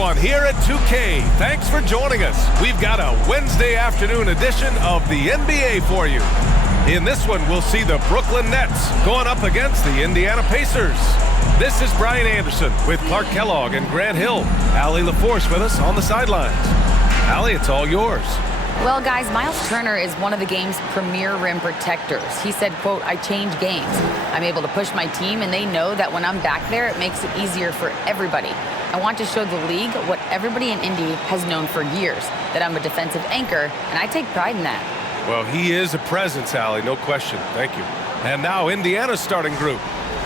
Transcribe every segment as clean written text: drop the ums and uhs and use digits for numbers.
everyone here at 2K. Thanks for joining us. We've got a Wednesday afternoon edition of the NBA for you. In this one, we'll see the Brooklyn Nets going up against the Indiana Pacers. This is Brian Anderson with Clark Kellogg and Grant Hill. Allie LaForce with us on the sidelines. Allie, it's all yours. Well, guys, Miles Turner is one of the game's premier rim protectors. He said, quote, "I change games. I'm able to push my team, and they know that when I'm back there, it makes it easier for everybody. I want to show the league what everybody in Indy has known for years, that I'm a defensive anchor, and I take pride in that." Well, he is a presence, Allie, no question. Thank you. And now Indiana's starting group.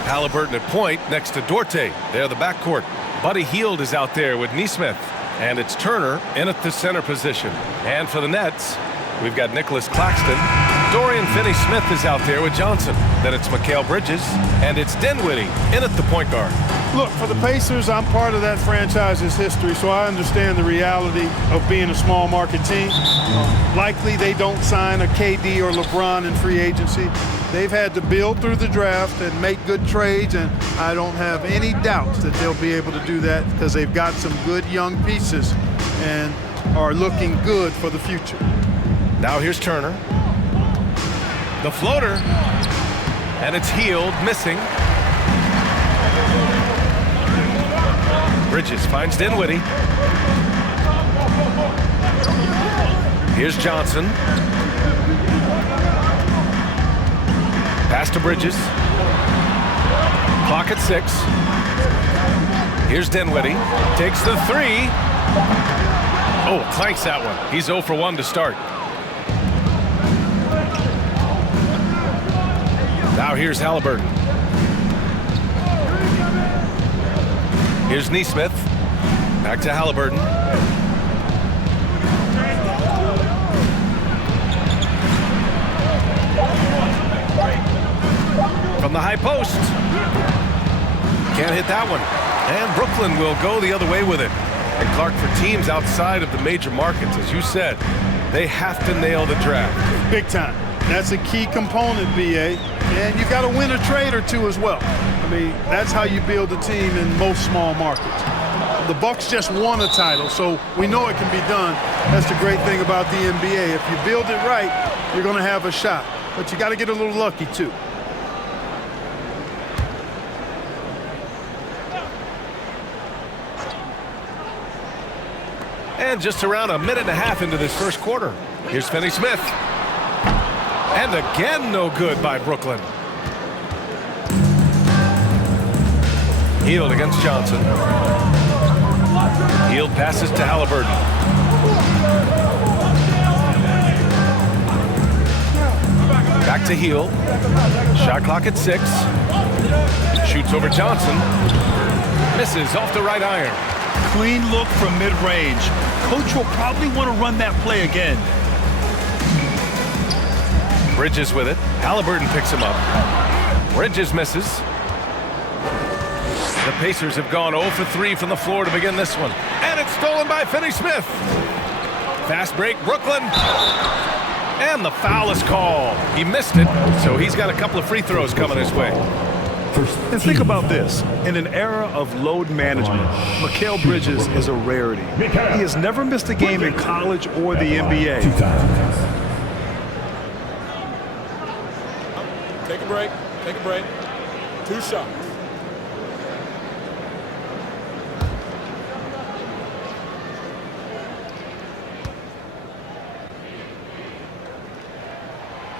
Halliburton at point next to Dorte. They're the backcourt. Buddy Hield is out there with Nesmith. And it's Turner in at the center position. And for the Nets, we've got Nicholas Claxton. Dorian Finney-Smith is out there with Johnson. Then it's Mikal Bridges. And it's Dinwiddie in at the point guard. Look, for the Pacers, I'm part of that franchise's history, so I understand the reality of being a small market team. Likely they don't sign a KD or LeBron in free agency. They've had to build through the draft and make good trades, and I don't have any doubts that they'll be able to do that because they've got some good young pieces and are looking good for the future. Now here's Turner. The floater. And it's Hield missing. Bridges finds Dinwiddie. Here's Johnson. Pass to Bridges. Clock at 6. Here's Dinwiddie. Takes the 3. Oh, clanks that one. He's 0 for 1 to start. Now here's Halliburton. Here's Nesmith. Back to Halliburton. From the high post. Can't hit that one. And Brooklyn will go the other way with it. And Clark, for teams outside of the major markets, as you said, they have to nail the draft. Big time. That's a key component, B.A. And you got to win a trade or two as well. I mean, that's how you build a team in most small markets. The Bucks just won a title, so we know it can be done. That's the great thing about the NBA. If you build it right, you're going to have a shot. But you got to get a little lucky, too. And just around a minute and a half into this first quarter. Here's Finney-Smith. And again, no good by Brooklyn. Hield against Johnson. Hield passes to Halliburton. Back to Hield. Shot clock at 6. Shoots over Johnson. Misses off the right iron. Clean look from mid-range. Coach will probably want to run that play again. Bridges with it. Halliburton picks him up. Bridges misses. The Pacers have gone 0 for 3 from the floor to begin this one. And it's stolen by Finney-Smith. Fast break, Brooklyn. And the foul is called. He missed it, so he's got a couple of free throws coming his way. And think about this. In an era of load management, Mikal Bridges is a rarity. He has never missed a game in college or the NBA. Take a break. Take a break. 2 shots.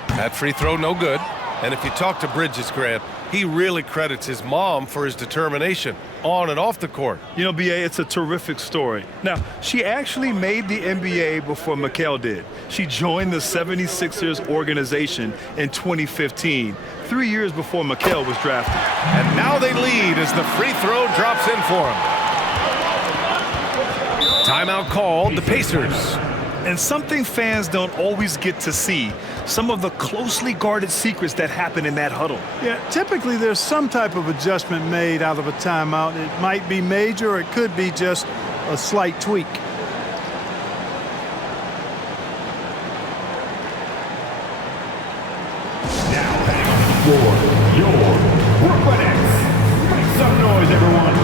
That free throw, no good. And if you talk to Bridges, Grant, he really credits his mom for his determination on and off the court. You know, B.A., it's a terrific story. Now, she actually made the NBA before Mikal did. She joined the 76ers organization in 2015, 3 years before Mikal was drafted. And now they lead as the free throw drops in for him. Timeout called, the Pacers. And something fans don't always get to see, some of the closely guarded secrets that happen in that huddle. Yeah, typically there's some type of adjustment made out of a timeout. It might be major, or it could be just a slight tweak. Now heading on the floor, your Brooklyn Nets. Make some noise, everyone.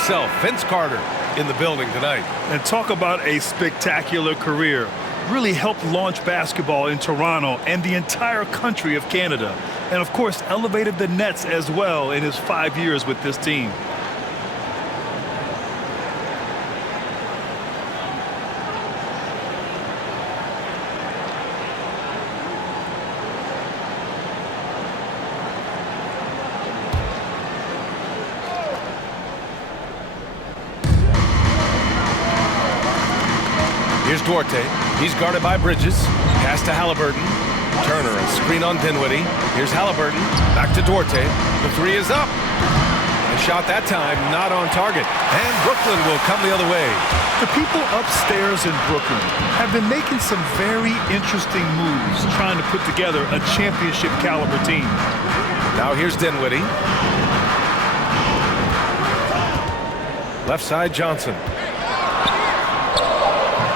himself, Vince Carter, in the building tonight. And talk about a spectacular career. Really helped launch basketball in Toronto and the entire country of Canada. And of course, elevated the Nets as well in his 5 years with this team. Here's Duarte. He's guarded by Bridges. Pass to Halliburton. Turner, a screen on Dinwiddie. Here's Halliburton. Back to Duarte. The three is up. A shot that time, not on target. And Brooklyn will come the other way. The people upstairs in Brooklyn have been making some very interesting moves trying to put together a championship caliber team. Now here's Dinwiddie. Left side, Johnson.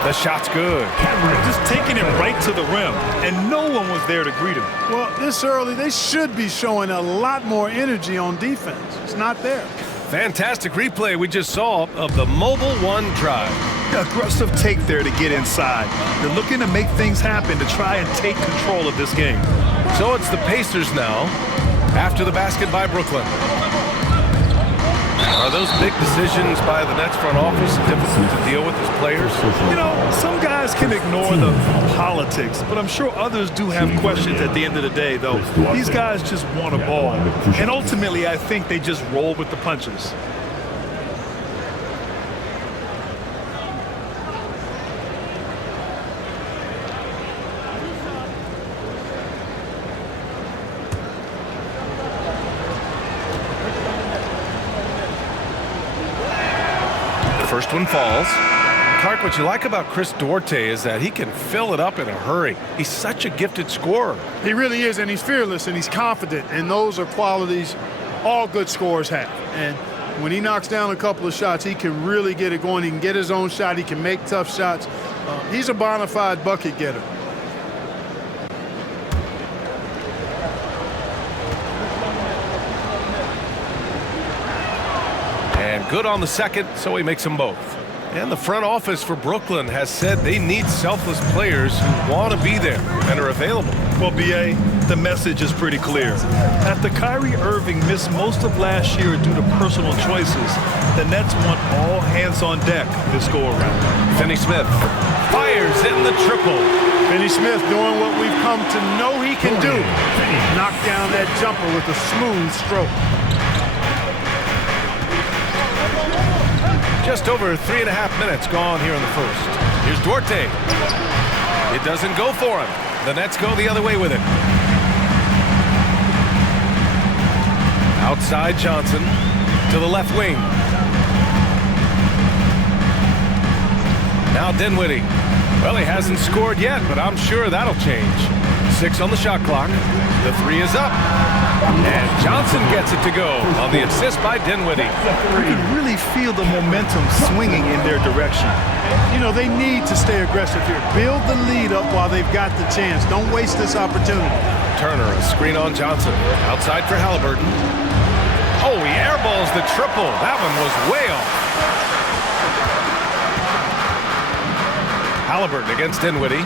The shot's good. Just taking it right to the rim, and no one was there to greet him. Well, this early, they should be showing a lot more energy on defense. It's not there. Fantastic replay we just saw of the Mobile One drive. Aggressive take there to get inside. They're looking to make things happen to try and take control of this game. So it's the Pacers now after the basket by Brooklyn. Are those big decisions by the Nets front office difficult to deal with as players? You know, some guys can ignore the politics, but I'm sure others do have questions at the end of the day, though. These guys just want a ball. And ultimately, I think they just roll with the punches. First one falls. Clark, what you like about Chris Duarte is that he can fill it up in a hurry. He's such a gifted scorer. He really is, and he's fearless, and he's confident, and those are qualities all good scorers have. And when he knocks down a couple of shots, he can really get it going. He can get his own shot. He can make tough shots. He's a bona fide bucket getter. And good on the second, so he makes them both. And the front office for Brooklyn has said they need selfless players who want to be there and are available. Well, B.A., the message is pretty clear. After Kyrie Irving missed most of last year due to personal choices, the Nets want all hands on deck this go-around. Finney Smith fires in the triple. Finney Smith doing what we've come to know he can do. Knock down that jumper with a smooth stroke. Just over 3.5 minutes gone here in the first. Here's Duarte. It doesn't go for him. The Nets go the other way with it. Outside Johnson to the left wing. Now Dinwiddie. Well, he hasn't scored yet, but I'm sure that'll change. 6 on the shot clock. The 3 is up. And Johnson gets it to go on the assist by Dinwiddie. You can really feel the momentum swinging in their direction. You know, they need to stay aggressive here. Build the lead up while they've got the chance. Don't waste this opportunity. Turner, a screen on Johnson. Outside for Halliburton. Oh, he airballs the triple. That one was way off. Halliburton against Dinwiddie.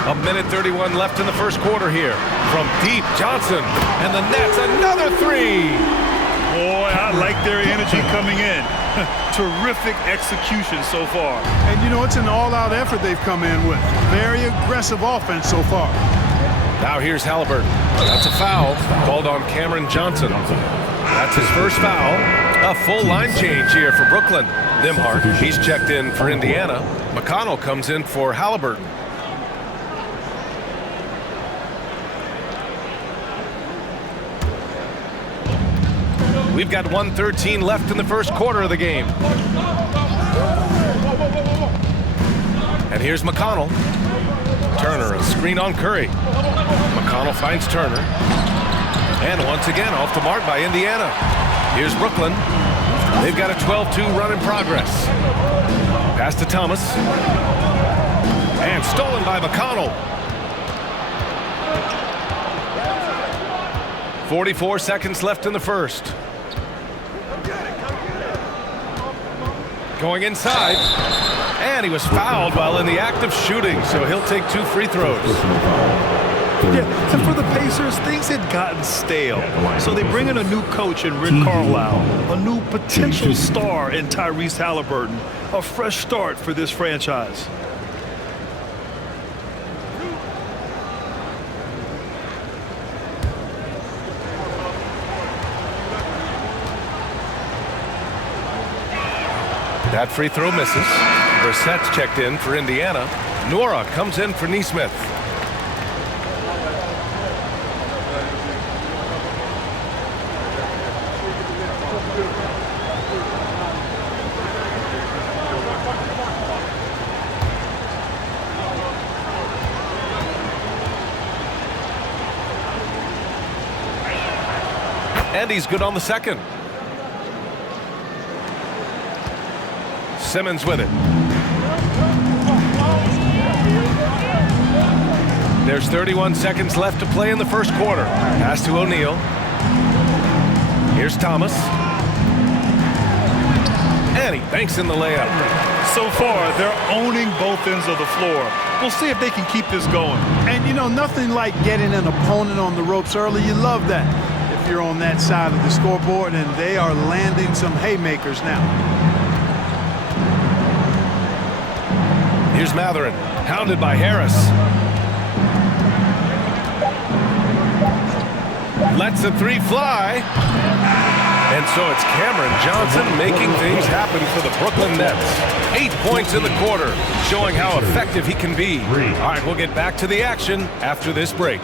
A minute 31 left in the first quarter here. From deep, Johnson. And the Nets, another 3. Boy, I like their energy coming in. Terrific execution so far. And, you know, it's an all-out effort they've come in with. Very aggressive offense so far. Now here's Halliburton. That's a foul called on Cameron Johnson. That's his first foul. A full line change here for Brooklyn. Nembhard, he's checked in for Indiana. McConnell comes in for Halliburton. We've got 1:13 left in the first quarter of the game. And here's McConnell. Turner, a screen on Curry. McConnell finds Turner. And once again, off the mark by Indiana. Here's Brooklyn. They've got a 12-2 run in progress. Pass to Thomas. And stolen by McConnell. 44 seconds left in the first. Going inside. And he was fouled while in the act of shooting, so he'll take 2 free throws. Yeah, and for the Pacers, things had gotten stale. So they bring in a new coach in Rick Carlisle, a new potential star in Tyrese Halliburton, a fresh start for this franchise. That free throw misses. Brissett's checked in for Indiana. Nora comes in for Nesmith. And he's good on the second. Simmons with it. There's 31 seconds left to play in the first quarter. Pass to O'Neal. Here's Thomas. And he banks in the layup. So far, they're owning both ends of the floor. We'll see if they can keep this going. And, you know, nothing like getting an opponent on the ropes early. You love that if you're on that side of the scoreboard, and they are landing some haymakers now. Here's Mathurin, hounded by Harris. Lets the 3 fly. And so it's Cameron Johnson making things happen for the Brooklyn Nets. 8 points in the quarter, showing how effective he can be. All right, we'll get back to the action after this break.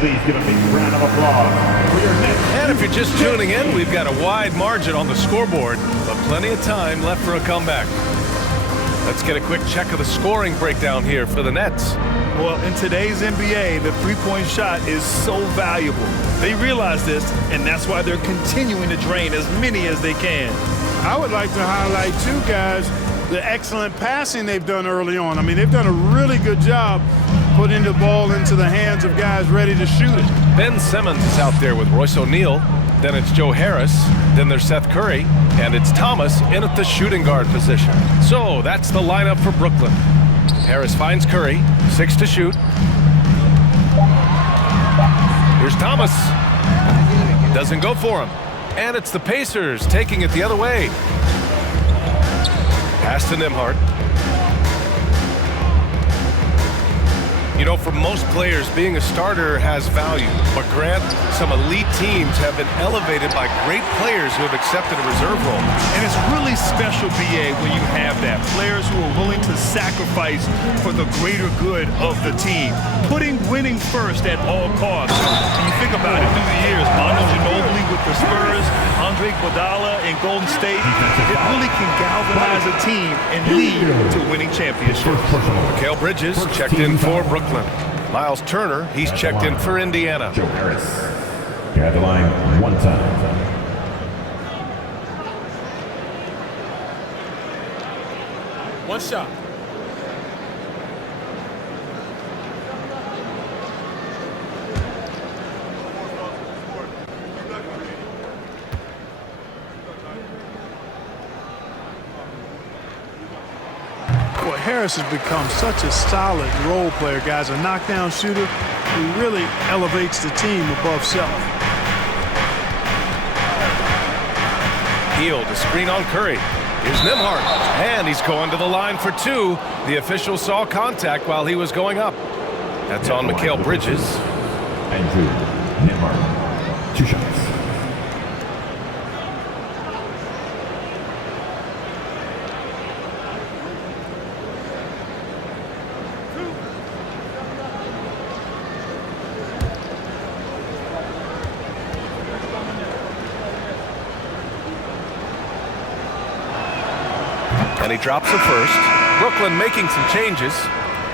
Please give a big round of applause for your Nets. And if you're just tuning in, we've got a wide margin on the scoreboard, but plenty of time left for a comeback. Let's get a quick check of the scoring breakdown here for the Nets. Well, in today's NBA, the three-point shot is so valuable. They realize this, and that's why they're continuing to drain as many as they can. I would like to highlight, too, guys, the excellent passing they've done early on. I mean, they've done a really good job putting the ball into the hands of guys ready to shoot it. Ben Simmons is out there with Royce O'Neal. Then it's Joe Harris. Then there's Seth Curry. And it's Thomas in at the shooting guard position. So that's the lineup for Brooklyn. Harris finds Curry. 6 to shoot. Here's Thomas. Doesn't go for him. And it's the Pacers taking it the other way. Pass to Nembhard. You know, for most players, being a starter has value. But Grant, some elite teams have been elevated by great players who have accepted a reserve role. And it's really special, B.A., when you have that. Players who are willing to sacrifice for the greater good of the team. Putting winning first at all costs. And you think about it through the years, Manu Ginobili with the Spurs, Andre Iguodala in Golden State, it really can galvanize a team and lead to winning championships. Mikal Bridges checked in for Brooklyn. Miles Turner, he's checked in for Indiana. Joe Harris. You're at the line 1 time. One shot. Boy, Harris has become such a solid role player, guys. A knockdown shooter who really elevates the team above self. Hield, a screen on Curry. Here's Nembhard. And he's going to the line for 2. The official saw contact while he was going up. That's on Mikal Bridges. Andrew Nembhard. 2 shots. And he drops the first. Brooklyn making some changes.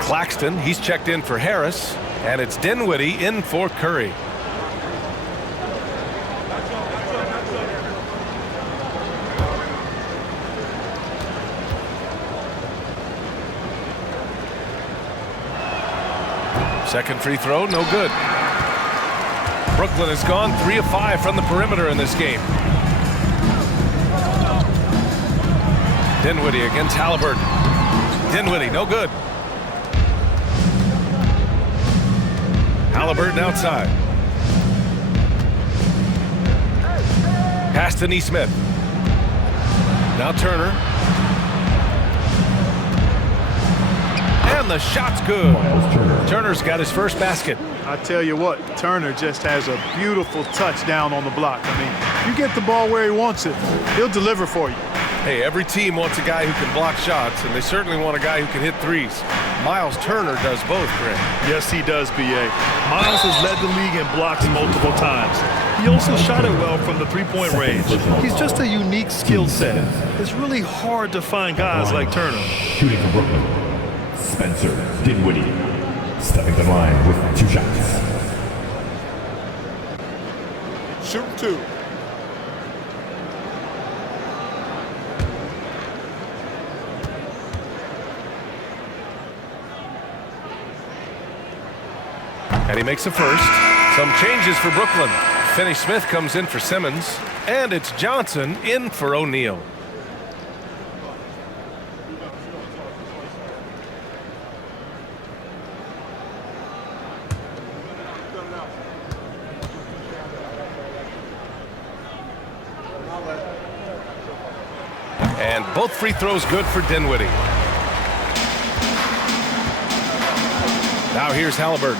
Claxton, he's checked in for Harris, and it's Dinwiddie in for Curry. Second free throw, no good. Brooklyn has gone 3 of 5 from the perimeter in this game. Dinwiddie against Haliburton. Dinwiddie, no good. Haliburton outside. Pass to Nesmith. Now Turner. And the shot's good. Turner's got his first basket. I tell you what, Turner just has a beautiful touchdown on the block. I mean, you get the ball where he wants it, he'll deliver for you. Hey, every team wants a guy who can block shots, and they certainly want a guy who can hit threes. Miles Turner does both, Greg. Yes, he does, B.A. Miles has led the league in blocks multiple times. He also shot it well from the three-point range. He's just a unique skill set. It's really hard to find guys like Turner. Shooting for Brooklyn, Spencer Dinwiddie. Stepping to the line with 2 shots. Shoot 2. And he makes a first. Some changes for Brooklyn. Finney-Smith comes in for Simmons. And it's Johnson in for O'Neal. And both free throws good for Dinwiddie. Now here's Haliburton.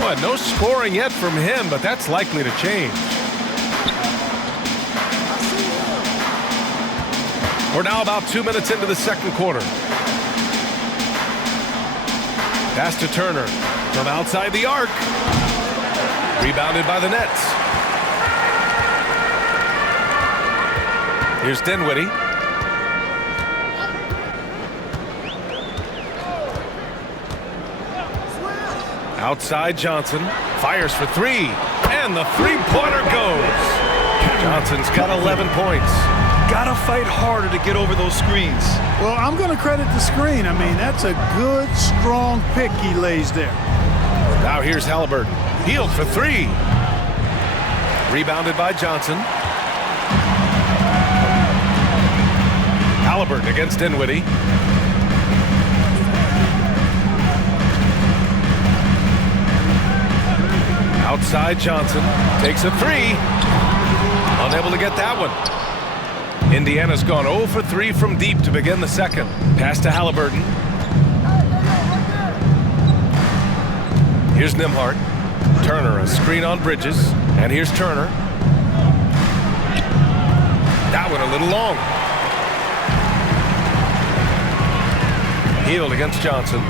Well, no scoring yet from him, but that's likely to change. We're now about 2 minutes into the second quarter. Pass to Turner from outside the arc. Rebounded by the Nets. Here's Dinwiddie. Outside Johnson, fires for 3, and the three-pointer goes. Johnson's got 11 points. Gotta fight harder to get over those screens. Well, I'm going to credit the screen. I mean, that's a good, strong pick he lays there. Now here's Haliburton. Healed for 3. Rebounded by Johnson. Haliburton against Dinwiddie. Outside Johnson takes a 3. Unable to get that one. Indiana's gone 0 for 3 from deep to begin the second. Pass to Haliburton. Here's Nembhard. Turner, a screen on Bridges. And here's Turner. That one a little long. Hield against Johnson.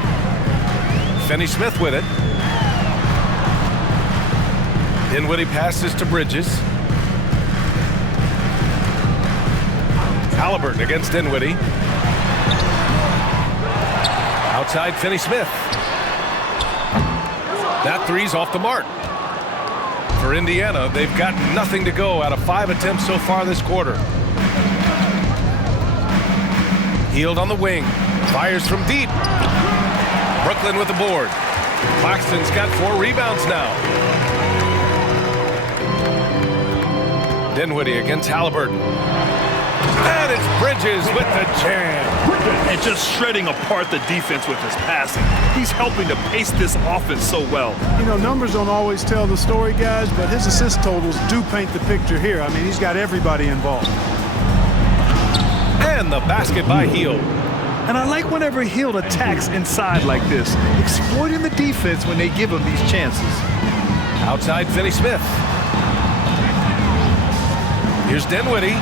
Finney-Smith with it. Dinwiddie passes to Bridges. Haliburton against Dinwiddie. Outside Finney-Smith. That 3's off the mark. For Indiana, they've got nothing to go out of 5 attempts so far this quarter. Hield on the wing. Fires from deep. Brooklyn with the board. Claxton's got 4 rebounds now. Dinwiddie against Haliburton. And it's Bridges with the jam. And just shredding apart the defense with his passing. He's helping to pace this offense so well. You know, numbers don't always tell the story, guys, but his assist totals do paint the picture here. I mean, he's got everybody involved. And the basket by Hield. And I like whenever Hield attacks inside like this, exploiting the defense when they give him these chances. Outside Finney-Smith. Here's Dinwiddie.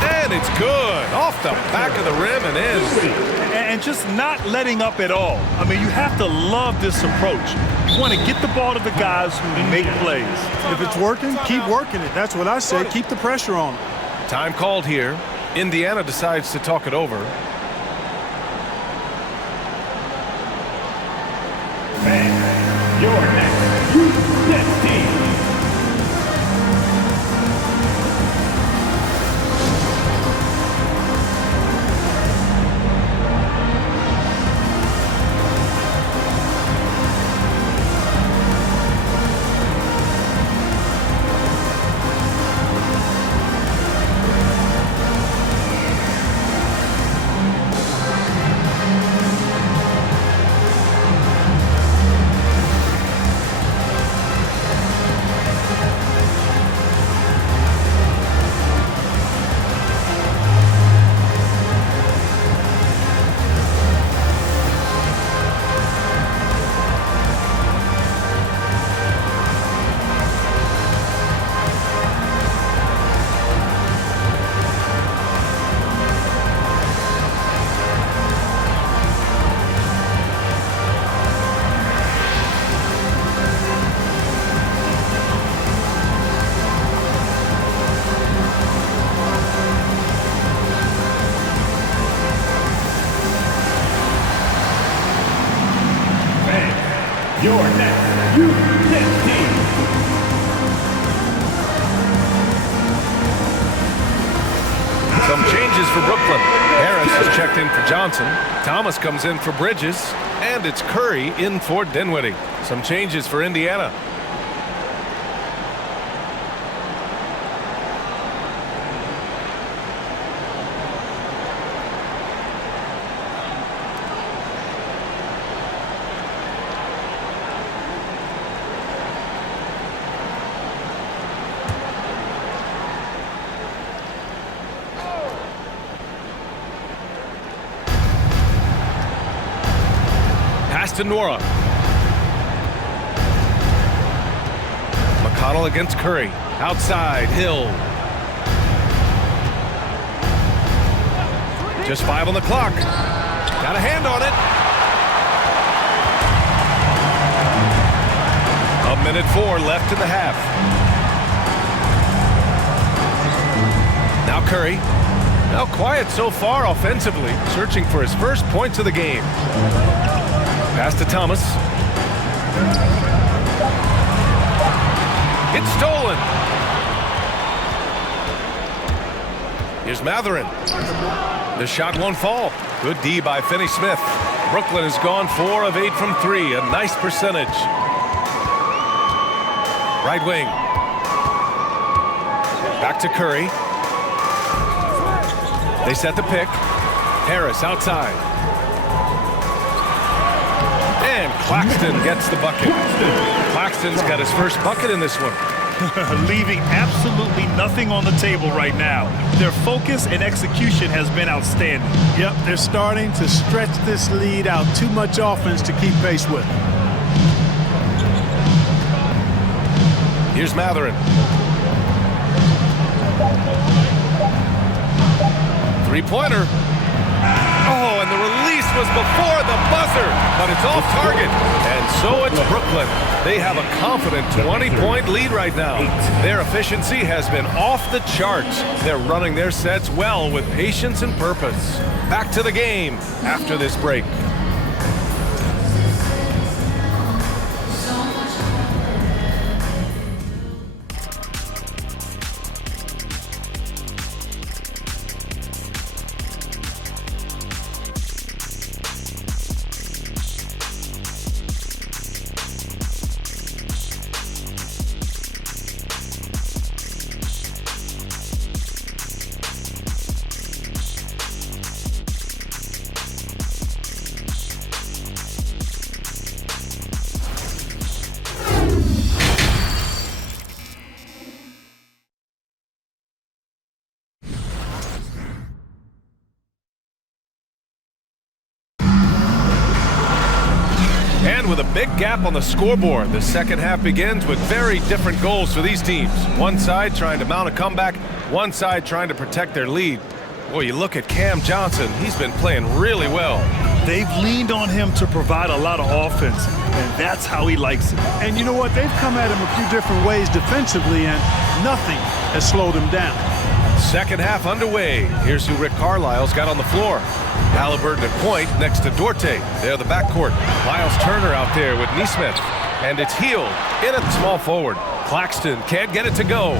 And it's good. Off the back of the rim and in. And just not letting up at all. I mean, you have to love this approach. You want to get the ball to the guys who make plays. If it's working, keep working it. That's what I say. Keep the pressure on him. Time called here. Indiana decides to talk it over. Some changes for Brooklyn. Harris is checked in for Johnson. Thomas comes in for Bridges. And it's Curry in for Dinwiddie. Some changes for Indiana. To Nora. McConnell against Curry. Outside, Hill. Just 5 on the clock. Got a hand on it. 1:04 left in the half. Now Curry. Now quiet so far offensively, searching for his first points of the game. Pass to Thomas. It's stolen. Here's Mathurin. The shot won't fall. Good D by Finney-Smith. Brooklyn has gone 4 of 8 from 3. A nice percentage. Right wing. Back to Curry. They set the pick. Harris outside. And Claxton gets the bucket. Claxton's got his first bucket in this one. Leaving absolutely nothing on the table right now. Their focus and execution has been outstanding. Yep, they're starting to stretch this lead out. Too much offense to keep pace with. Here's Mathurin. 3-pointer. Oh, and the release was before the buzzer, but it's off target. And so it's Brooklyn. They have a confident 20-point lead right now. Their efficiency has been off the charts. They're running their sets well with patience and purpose. Back to the game after this break. And with a big gap on the scoreboard, the second half begins with very different goals for these teams. One side trying to mount a comeback, one side trying to protect their lead. Boy, you look at Cam Johnson, he's been playing really well. They've leaned on him to provide a lot of offense, and that's how he likes it. And you know what? They've come at him a few different ways defensively, and nothing has slowed him down. Second half underway. Here's who Rick Carlisle's got on the floor. Halliburton at point next to Duarte. They're the backcourt. Miles Turner out there with Nesmith. And it's Hield in at small forward. Claxton can't get it to go.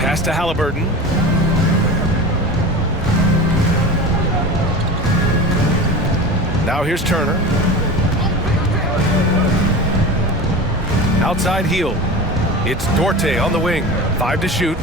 Pass to Halliburton. Now here's Turner. Outside Hield. It's Duarte on the wing. 5 to shoot.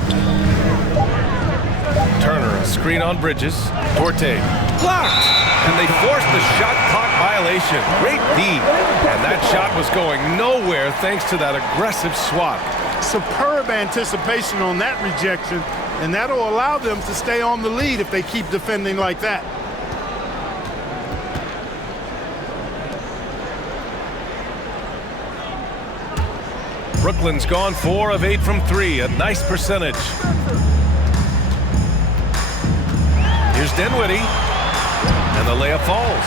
Turner, a screen on Bridges. Duarte, blocked! And they forced the shot clock violation. Great D. And that shot was going nowhere thanks to that aggressive swat. Superb anticipation on that rejection, and that'll allow them to stay on the lead if they keep defending like that. Brooklyn's gone 4 of 8 from 3, a nice percentage. Here's Dinwiddie, and the layup falls.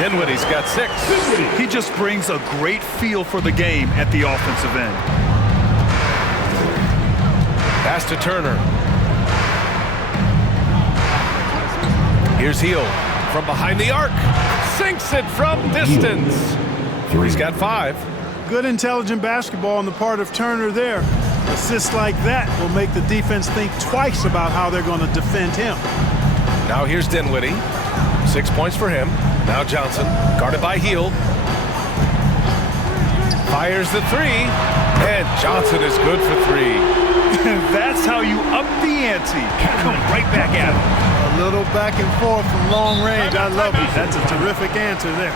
Dinwiddie's got 6. He just brings a great feel for the game at the offensive end. Pass to Turner. Here's Hield from behind the arc. Sinks it from distance. He's got 5. Good intelligent basketball on the part of Turner there. Assists like that will make the defense think twice about how they're going to defend him. Now here's Dinwiddie. 6 points for him. Now Johnson, guarded by Hield. Fires the three, and Johnson is good for three. That's how you up the ante. Come right back at him. A little back and forth from long range. I love it. That's a terrific answer there.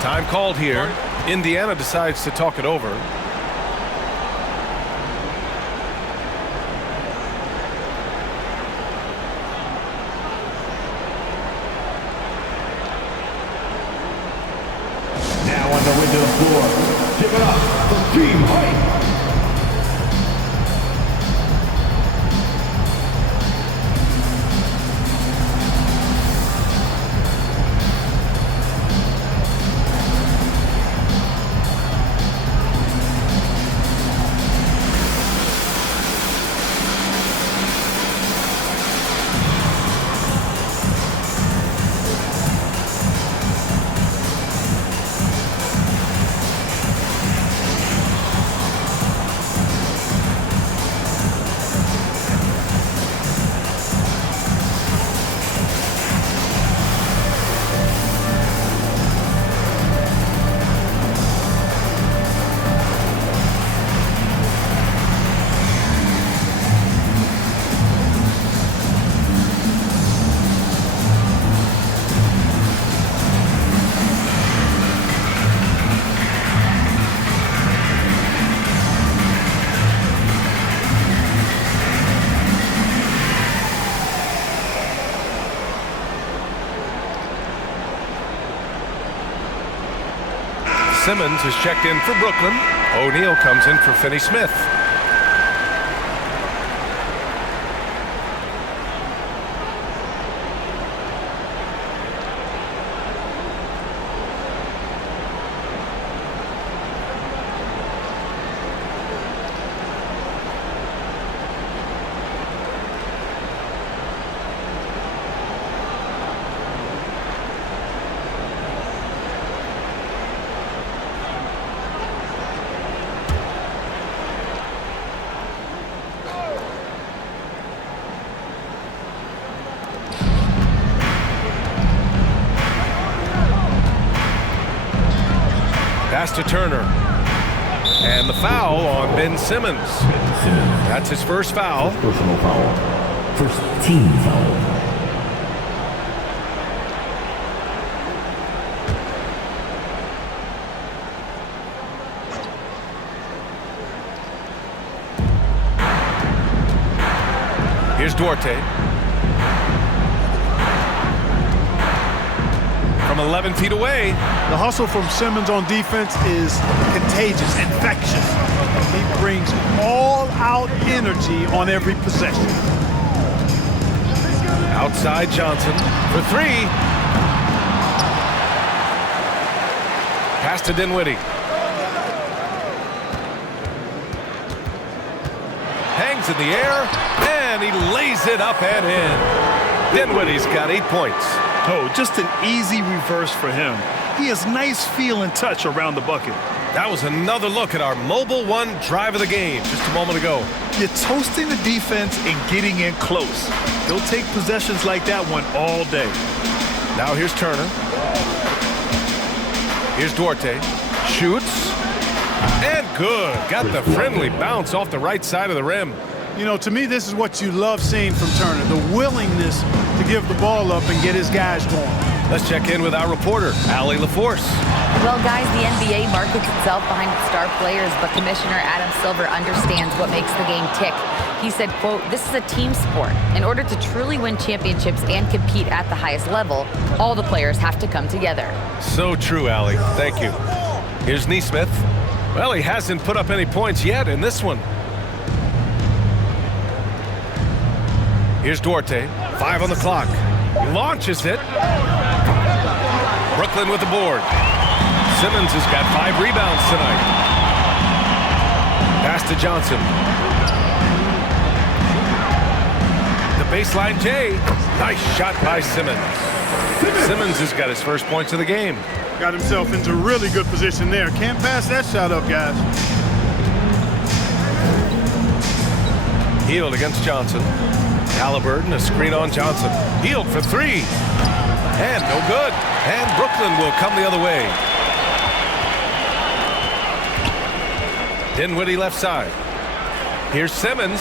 Time called here. Indiana decides to talk it over. Now on the window floor, give it up for Team Height. Simmons is checked in for Brooklyn. O'Neal comes in for Finney-Smith. Pass to Turner. And the foul on Ben Simmons. That's his first foul. Personal foul. First team foul. Here's Duarte. From 11 feet away. The hustle from Simmons on defense is contagious, infectious. He brings all-out energy on every possession. Outside Johnson for three. Pass to Dinwiddie. Hangs in the air, and he lays it up and in. Dinwiddie's got 8 points. Oh, just an easy reverse for him. He has nice feel and touch around the bucket. That was another look at our Mobile One drive of the game just a moment ago. You're toasting the defense and getting in close. They'll take possessions like that one all day. Now here's Turner. Here's Duarte. Shoots. And good. Got the friendly bounce off the right side of the rim. You know, to me, this is what you love seeing from Turner, the willingness to give the ball up and get his guys going. Let's check in with our reporter, Allie LaForce. Well, guys, the NBA markets itself behind its star players, but Commissioner Adam Silver understands what makes the game tick. He said, quote, "This is a team sport. In order to truly win championships and compete at the highest level, all the players have to come together." So true, Allie. Thank you. Here's Nesmith. Well, he hasn't put up any points yet in this one. Here's Duarte. 5 on the clock. He launches it. Brooklyn with the board. Simmons has got 5 rebounds tonight. Pass to Johnson. The baseline J. Nice shot by Simmons. Simmons has got his first points of the game. Got himself into really good position there. Can't pass that shot up, guys. Hield against Johnson. Halliburton, a screen on Johnson. Hield for three. And no good. And Brooklyn will come the other way. Dinwiddie left side. Here's Simmons.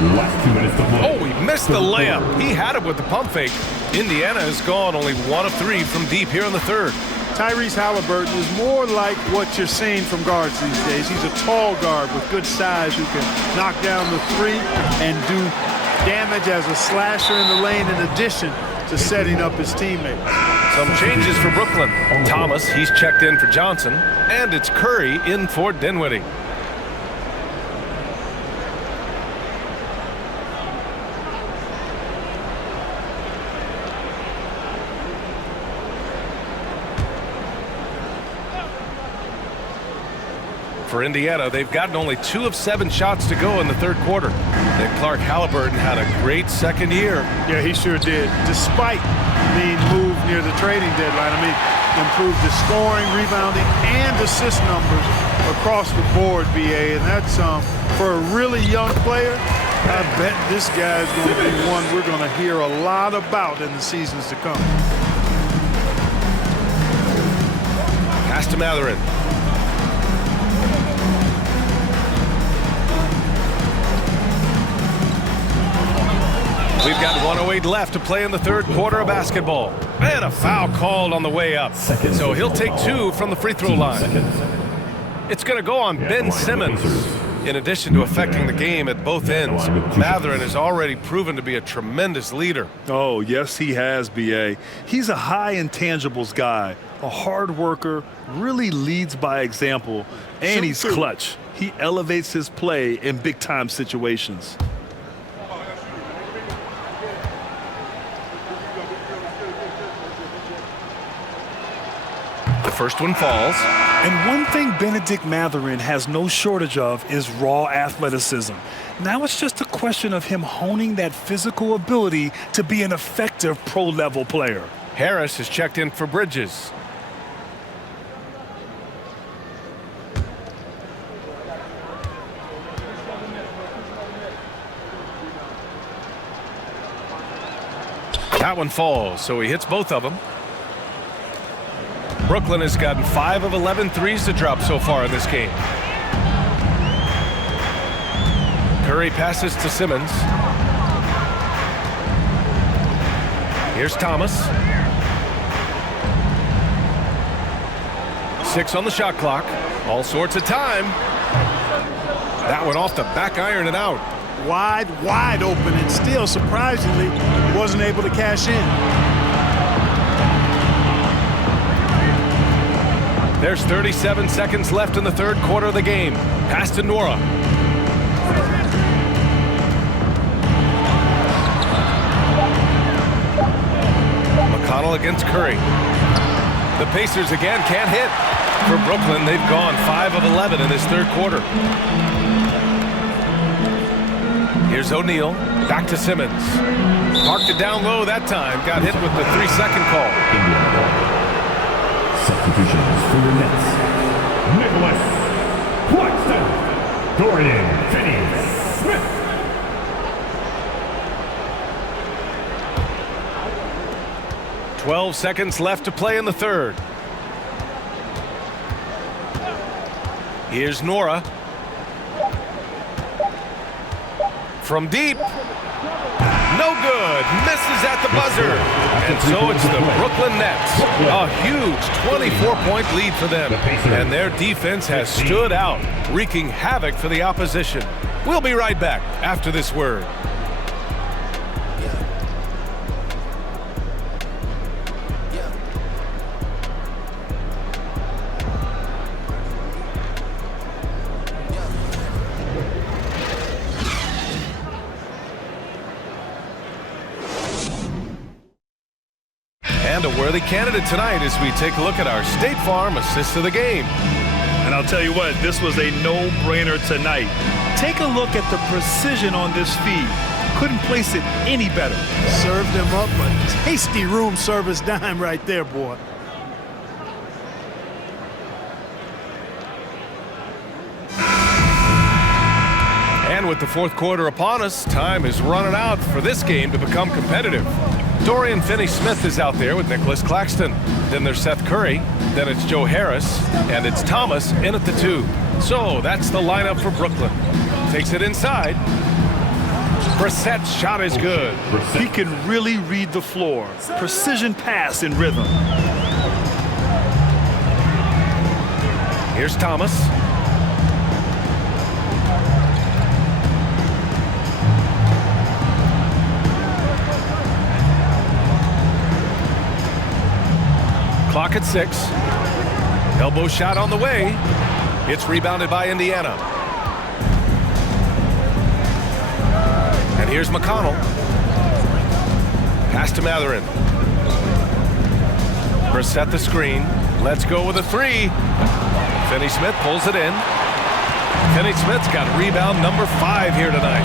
Last 2 minutes to play. Oh, he missed the layup. He had it with the pump fake. Indiana has gone only 1 of 3 from deep here in the third. Tyrese Halliburton is more like what you're seeing from guards these days. He's a tall guard with good size who can knock down the three and do damage as a slasher in the lane in addition to setting up his teammates. Some changes for Brooklyn. Thomas, he's checked in for Johnson. And it's Curry in for Dinwiddie. For Indiana, they've gotten only 2 of 7 shots to go in the third quarter. Then Clark Halliburton had a great second year. Yeah, he sure did. Despite being moved near the trading deadline, I mean, improved his scoring, rebounding, and assist numbers across the board, BA. And that's for a really young player, I bet this guy's going to be one we're going to hear a lot about in the seasons to come. Pass to Mathurin. We've got 1:08 left to play in the third quarter of basketball. And a foul called on the way up. So he'll take 2 from the free throw line. It's going to go on Ben Simmons. In addition to affecting the game at both ends, Mathurin has already proven to be a tremendous leader. Oh, yes, he has, B.A. He's a high intangibles guy, a hard worker, really leads by example, and he's clutch. He elevates his play in big-time situations. First one falls. And one thing Benedict Mathurin has no shortage of is raw athleticism. Now it's just a question of him honing that physical ability to be an effective pro-level player. Harris has checked in for Bridges. That one falls, so he hits both of them. Brooklyn has gotten 5 of 11 threes to drop so far in this game. Curry passes to Simmons. Here's Thomas. 6 on the shot clock. All sorts of time. That one off the back iron and out. Wide open, and still, surprisingly, wasn't able to cash in. There's 37 seconds left in the third quarter of the game. Pass to Nora. McConnell against Curry. The Pacers again can't hit. For Brooklyn, they've gone 5 of 11 in this third quarter. Here's O'Neal. Back to Simmons. Parked it down low that time. Got hit with the 3-second call. Substitutions for the Nets. Nicholas Claxton. Dorian Finney-Smith. "12 seconds left to play in the third. Here's Nora. From deep. No good. Misses at the buzzer. And so it's the Brooklyn Nets. A huge 24-point lead for them. And their defense has stood out, wreaking havoc for the opposition. We'll be right back after this word. And a worthy candidate tonight as we take a look at our State Farm assist of the game. And I'll tell you what, this was a no-brainer tonight. Take a look at the precision on this feed. Couldn't place it any better. Served him up a tasty room service dime right there, boy. And with the fourth quarter upon us, time is running out for this game to become competitive. Dorian Finney-Smith is out there with Nicholas Claxton. Then there's Seth Curry. Then it's Joe Harris. And it's Thomas in at the 2. So that's the lineup for Brooklyn. Takes it inside. Brissett's shot is good. He can really read the floor. Precision pass in rhythm. Here's Thomas. Clock at 6. Elbow shot on the way. It's rebounded by Indiana. And here's McConnell. Pass to Mathurin. Brissett the screen. Let's go with a 3. Finney-Smith pulls it in. Finney-Smith's got rebound number 5 here tonight.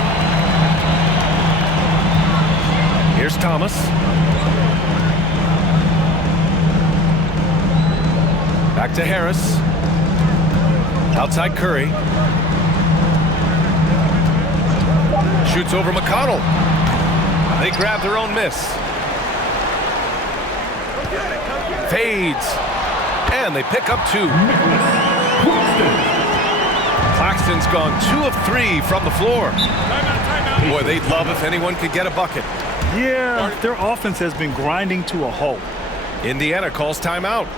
Here's Thomas. Back to Harris. Outside Curry. Shoots over McConnell. They grab their own miss. Fades. And they pick up 2. Claxton's gone 2 of 3 from the floor. Boy, they'd love if anyone could get a bucket. Yeah, their offense has been grinding to a halt. Indiana calls timeout.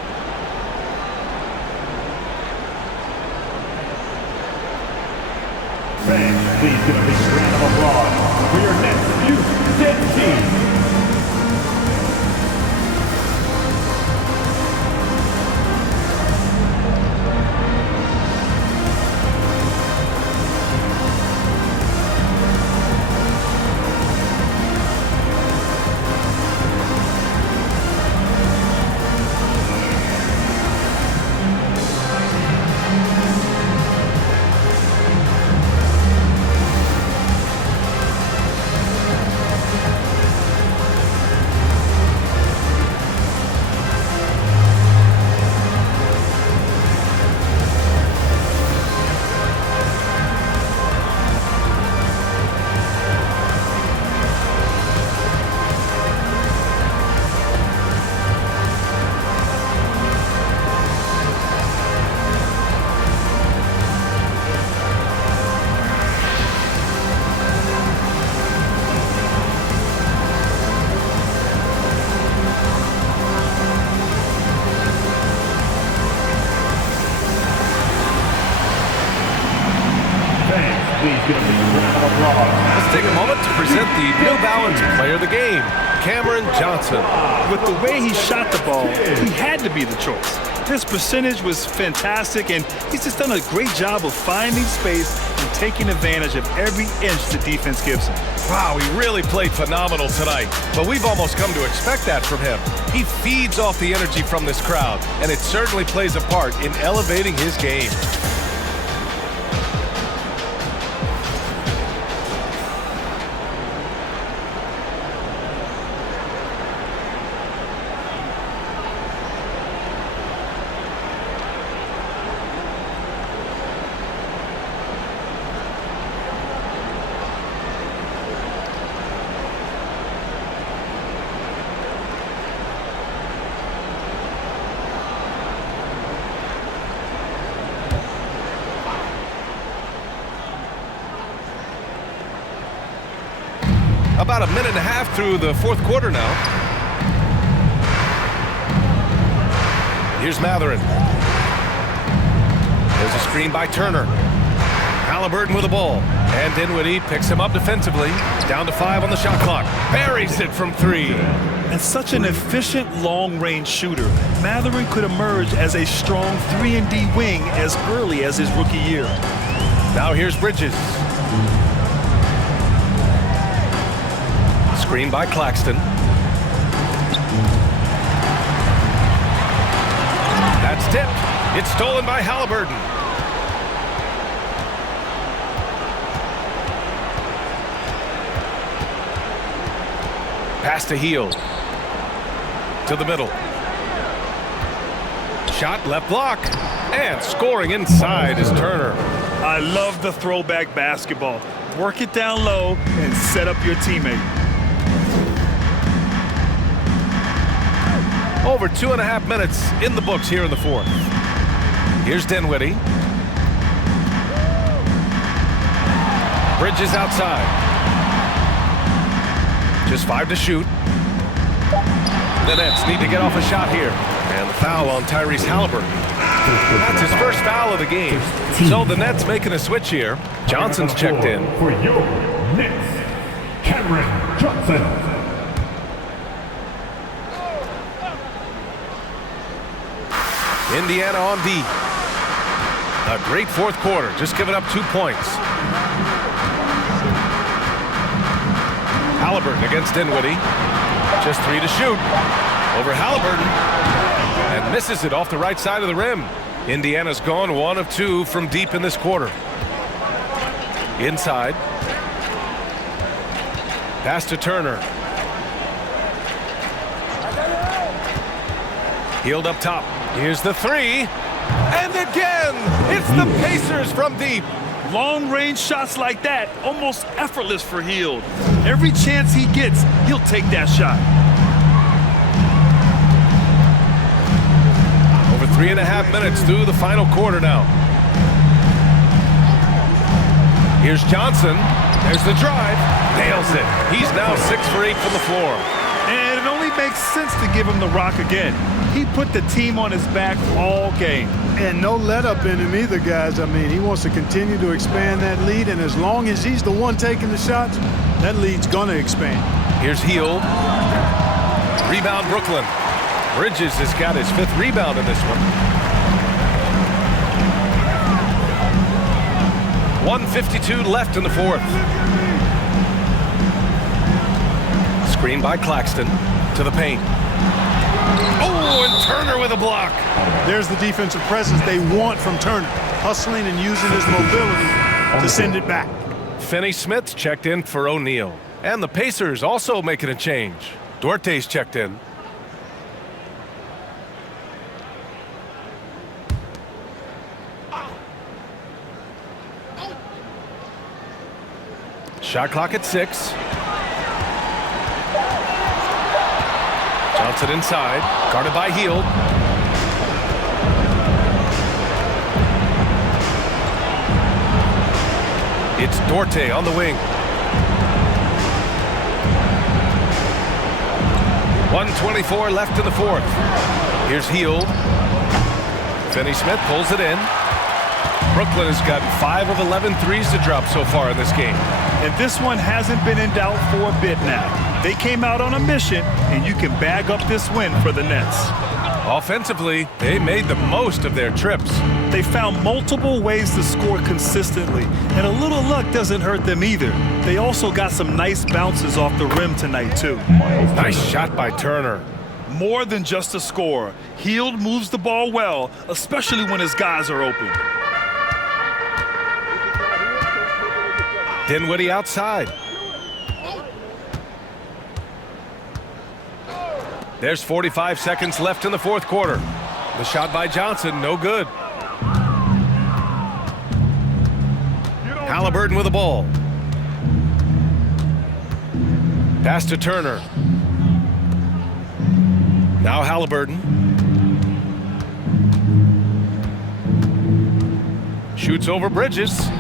Fans, please give a big round of applause for your next youth team. Let's take a moment to present the New Balance Player of the Game, Cameron Johnson. With the way he shot the ball, he had to be the choice. His percentage was fantastic, and he's just done a great job of finding space and taking advantage of every inch the defense gives him. Wow, he really played phenomenal tonight, but we've almost come to expect that from him. He feeds off the energy from this crowd, and it certainly plays a part in elevating his game. About a minute and a half through the fourth quarter now. Here's Mathurin. There's a screen by Turner. Halliburton with the ball. And Dinwiddie picks him up defensively. Down to 5 on the shot clock. Buries it from 3. And such an efficient long-range shooter, Mathurin could emerge as a strong 3-and-D wing as early as his rookie year. Now here's Bridges. Screen by Claxton. That's tipped. It's stolen by Halliburton. Pass to Hield. To the middle. Shot left block. And scoring inside is Turner. I love the throwback basketball. work it down low, and set up your teammate. Over 2.5 minutes in the books here in the fourth. Here's Dinwiddie. Bridges outside. Just 5 to shoot. The Nets need to get off a shot here. And the foul on Tyrese Halliburton. That's his first foul of the game. So the Nets making a switch here. Johnson's checked in. For your Nets, Cameron Johnson. Indiana on D. A great fourth quarter, just giving up 2 points. Halliburton against Dinwiddie. Just 3 to shoot. Over Halliburton. And misses it off the right side of the rim. Indiana's gone 1 of 2 from deep in this quarter. Inside. Pass to Turner. Healed up top. Here's the 3. And again, it's the Pacers from deep. Long-range shots like that, almost effortless for Hield. Every chance he gets, he'll take that shot. Over 3.5 minutes through the final quarter now. Here's Johnson. There's the drive. Nails it. He's now 6 for 8 from the floor. And it only makes sense to give him the rock again. He put the team on his back all game. And no let up in him either, guys. I mean, he wants to continue to expand that lead, and as long as he's the one taking the shots, that lead's going to expand. Here's Hield. Rebound Brooklyn. Bridges has got his 5th rebound in this one. 1:52 left in the fourth. Screen by Claxton to the paint. Oh, and Turner with a block. There's the defensive presence they want from Turner, hustling and using his mobility to send it back. Finney-Smith checked in for O'Neal. And the Pacers also making a change. Duarte's checked in. Shot clock at 6. Johnson inside, guarded by Hield. It's Duarte on the wing. 1:24 left in the fourth. Here's Hield. Finney-Smith pulls it in. Brooklyn has gotten 5 of 11 threes to drop so far in this game. And this one hasn't been in doubt for a bit now. They came out on a mission, and you can bag up this win for the Nets. Offensively, they made the most of their trips. They found multiple ways to score consistently, and a little luck doesn't hurt them either. They also got some nice bounces off the rim tonight, too. Nice shot by Turner. More than just a score. Hield moves the ball well, especially when his guys are open. Dinwiddie outside. There's 45 seconds left in the fourth quarter. The shot by Johnson, no good. Halliburton with the ball. Pass to Turner. Now Halliburton. Shoots over Bridges.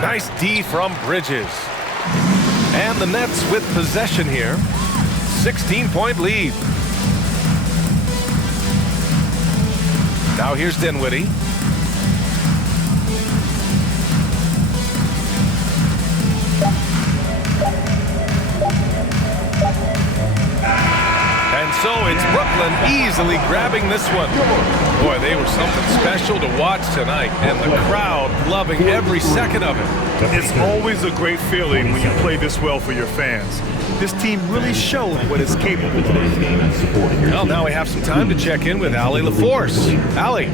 Nice D from Bridges. And the Nets with possession here. 16-point lead. Now here's Dinwiddie. And so it's Brooklyn easily grabbing this one. Boy, they were something special to watch tonight, and the crowd loving every second of it. It's always a great feeling when you play this well for your fans. This team really showed what it's capable of. Well, now we have some time to check in with Allie LaForce. Allie.